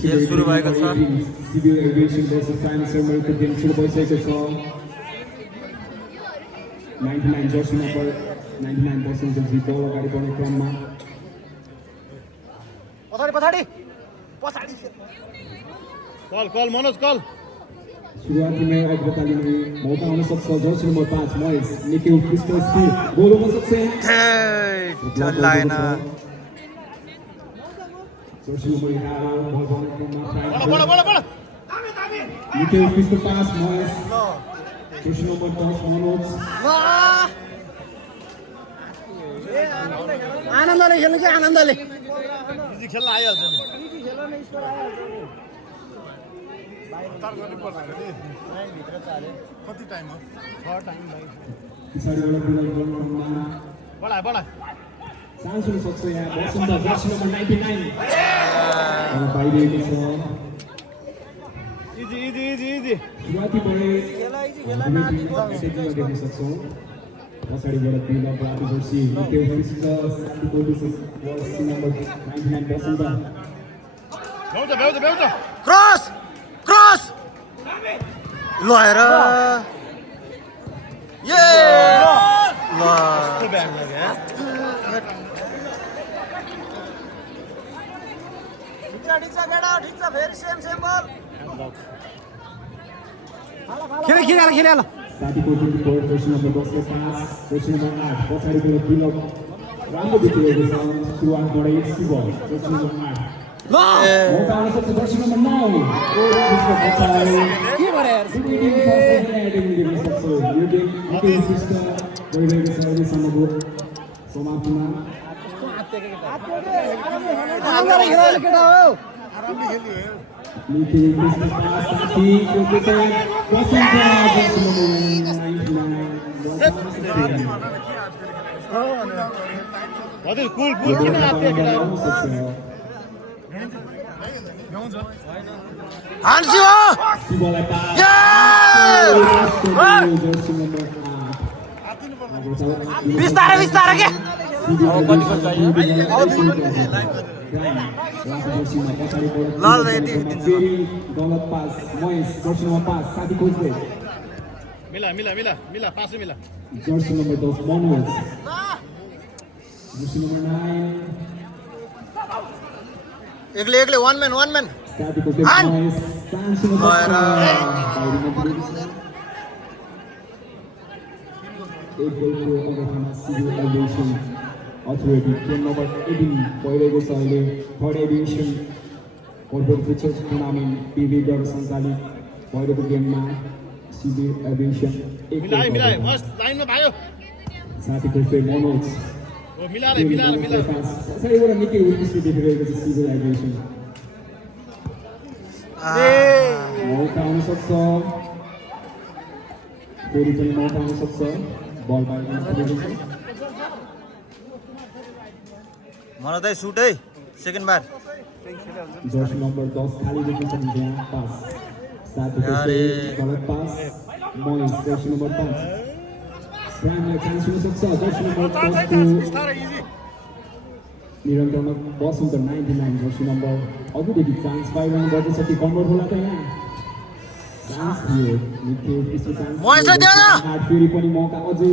खेल सुरु भएको छ। सिभिल एभिएसन वर्सेस टाइम्स सर्मरको गेम सुरु भइसकेको छ। 99 जर्सी नम्बर 99% जित बल अगाडि बढ्ने क्रममा पछाडि कल मनोज कल सुरुवातीमै अग्रता लिने मौका हुन सक्छ। Jersey number 5 Mahesh Nikhil crystal still goal हुन सक्छ। चल्लाएन। जर्सी नम्बर 11 बल बढ्ने क्रममा Nikhil crystal pass Mahesh. Jersey number 10 Manoj आनन्दले खेल्नु कि आनन्दले खेल्न आइहाल्छ नि। कति टाइम हो? पछाडिबाट गोल गर्नमा बढा चान्स हुन सक्छ। यहाँ बसन्त जर्सी नम्बर 99 पाइरहेको छ। इजी सुरुवातीबाटै देख्न सक्छौँ। पछाडिबाट bill of Jersey Nikhil crystal Jersey number 99 बसन्त भ्याउँछ क्रस लएर ये ल ठिक छ फेरि सेम बल खेल साथीको टिमको जर्सी नम्बर 10 को पास जर्सी नम्बर 8 पछाडिबाट बिल अफ राम्रो देखिरहेको छ। सुरुवातबाटै शिव जर्सी नम्बर 8 मौका आउन सक्छ। जर्सी नम्बर 9 त्यसको पछाडि के भरे यार यो गेम निकै विशिष्ट गइरहेको छ अहिलेसम्मको समाप्तिमा। निखिल क्रिस्टल पास साथीको त्यसै बसन्त जर्सी नम्बर 99 हजुर कुल किन आत्या केटा हान्सी हो शिवलाई पास जर्सी नम्बर 8 बिस्तारै के गलत पास महेश जर्सी नम्बर 5 साथी खोज्दै मिला पासै मिला। Jersey number 10 Manoj Jersey number 9 एक्लै वान म्यान साथीको महेश चान्स हुन सक्छ। एक गोलको अवस्थामा civil aviation authority game number 18 भइरहेको छ। अहिले third aviation football features tournament PV द्वारा सञ्चालित भइरहेको गेममा सिभिल एभिएसन मिलाए मस्त लाइनमा भयो। साथीको मनोज मिलाएर पछाडिबाट निकै उत्कृष्ट देखिरहेको छ। सिभिल एभिएसन मौका आउन सक्छ। फेरि पनि मौका आउन सक्छ। बल बाहिर मलाई त सुट है सेकेन्ड बार जर्सी नम्बर 10 खाली देख्न सकिन्छ। यहाँ पास साथीको गलत पास महेश जर्सी नम्बर 5 प्राइमलाई चान्स हुन सक्छ। जर्सी नम्बर 10 को निरन्तरमा बसन्त 99 जर्सी नम्बर अघिदेखि चान्स पाइरहनु पर्दछ कि कन्भर्ट होला त यहाँ चान्स थियो। निखिल क्रिस्टल चान्स फेरि पनि मौका अझै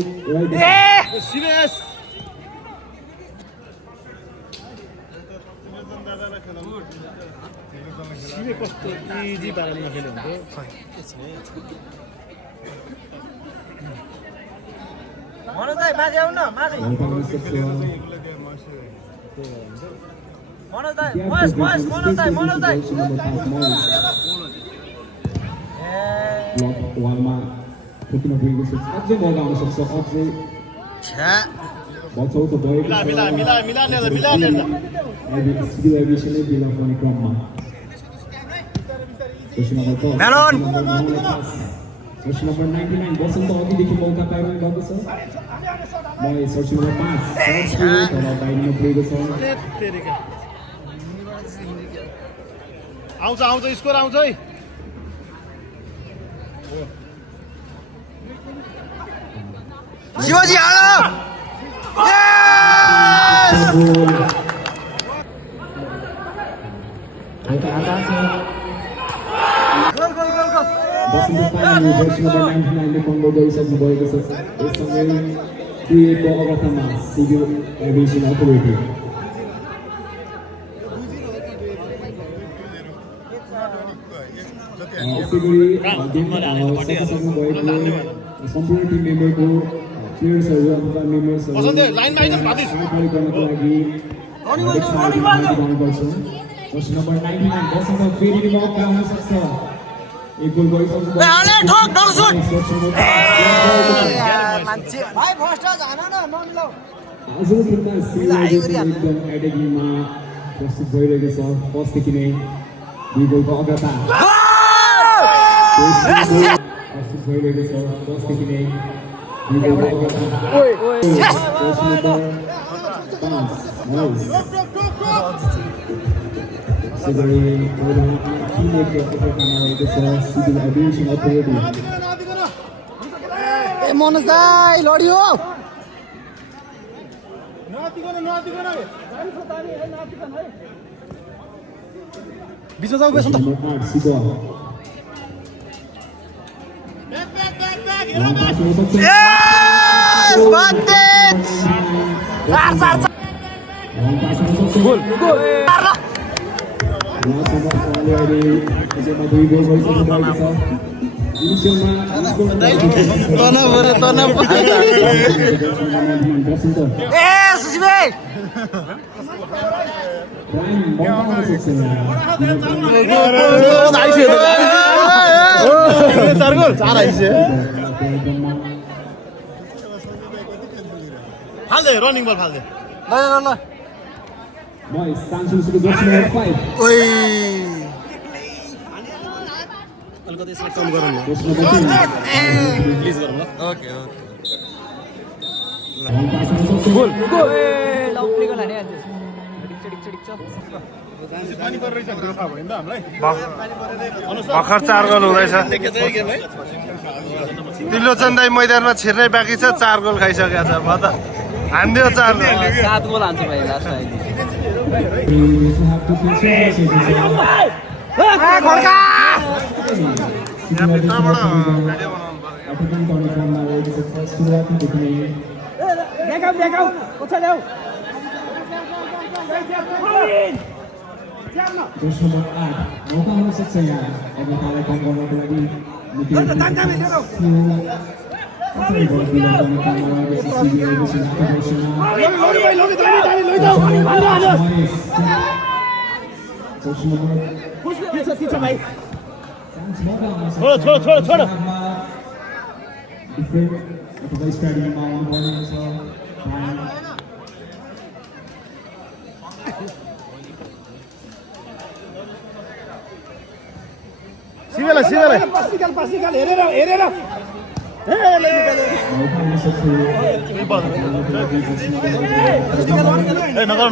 सिरियस कस्तो इजी पाराले खेल्यो भने मनोज दाइ माथि आउन माथि मनोज दाइ मनोज दाइ ब्लक वालमा ठोकिन पुगेको छ। अझै मौका आउन सक्छ। अझै बचाउ त भएको सिभिल एभिएसनले बिल अफ गर्ने क्रममा जर्सी नम्बर 99 बसन्त अघिदेखि मौका पाइरहनु भएको छ। महेश जर्सी नम्बर 5 तर बाहिरमा पुगेको छ। आउँछ स्कोर आउँछ है। शिवजी हालो यस अनि जर्सी नम्बर 99 ले कन्भो गरिसक्नु भएको छ यससँगै 2-1 को अवस्थामा सिभिल एभिएसन अथोरिटी यसैगरी सकिसक्नु भएको सम्पूर्ण टिम मेम्बरको प्लेयर्सहरू अथवा मेम्बर्सहरू लाइनमा आइज भादिस सहकारी गर्नको लागि गर्नुपर्छ जर्सी नम्बर 99 बसन्त फेरि मौका आउन सक्छ एक गोल गरिसक्नु भाइ फर्स्ट हान न मम्लो आजको खेलमा एकदम एटेकिङमा प्रस्तुत भइरहेको छ फर्स्टदेखि नै 2 गोलको अग्रता प्रस्तुत भइरहेको छ फर्स्टदेखि नै 2 गोलको अग्रता सिभिल एभिएसन अथोरिटी मनोज दाइ लड्यो बिचो जाऊ बेसन त फाल्दे रनिङ बल फाल्दे ल Boys, Sancho to the jersey number 5. ओइ अलिकति यसलाई कम गरौँ न Jersey number 2. प्लिज गरौँ ल ओके Goal. पानी परिरहेछ ग्रुप भयो नि त हामीलाई भर्खर 4 गोल हुँदैछ तिलोचन दाइ मैदानमा छिर्नै बाँकी छ 4 गोल खाइसकेको छ म त हान्दियो 4 7 गोल हान्छ भाइ लास्ट अहिले You have to finish your छोडो सिवेला पासिकल हेरेर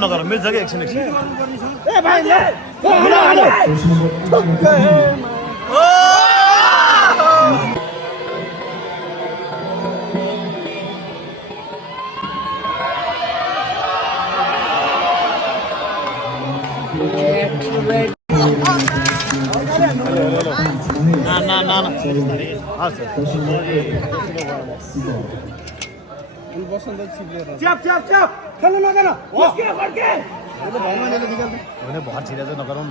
नगर मिल्छ कि एकछिन च्याप खेल्नु नगर भर छिरे चाहिँ नगरौँ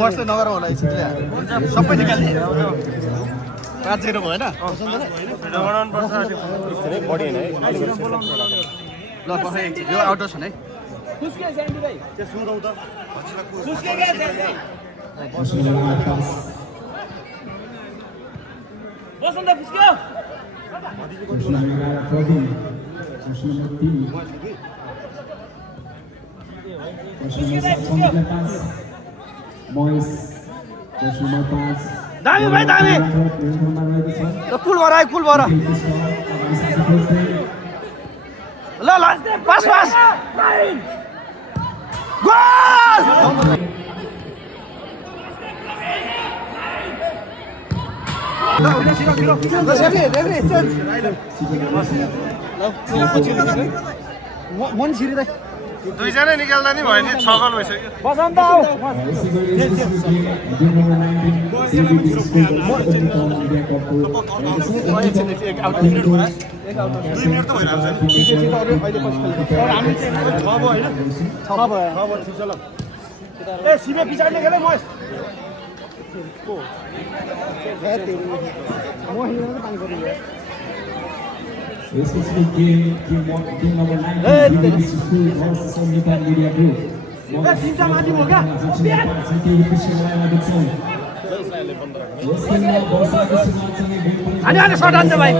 मर्सले नगरौँ होला सबै निकाल्ने 5-0 भएन बढी होइन ल यो आउट छ है Mois, number 5, दामी भाइ दामी कुल भएर आयो कुल भएर ल ल पास पास गोल दुईजना निकाल्दा नि भयो नि 6 गोल भइसक्यो बसन्त आऊ ए सिमे पछाडि खेले म This is the team number 19, BVB School versus Omnipan Media Group. अनि अनि सर्ट हान्छ भाइ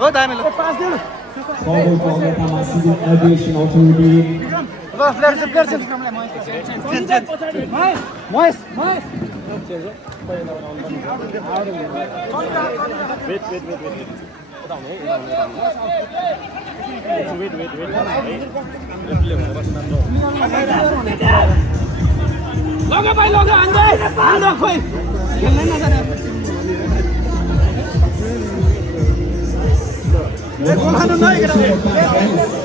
हो दामी ल Forward for Metama Civil Aviation Authority. ल प्लेयर महेश लगा भाइ लगा हान्दै खोइ खेल्नै नजाने गोल खानु नआइकन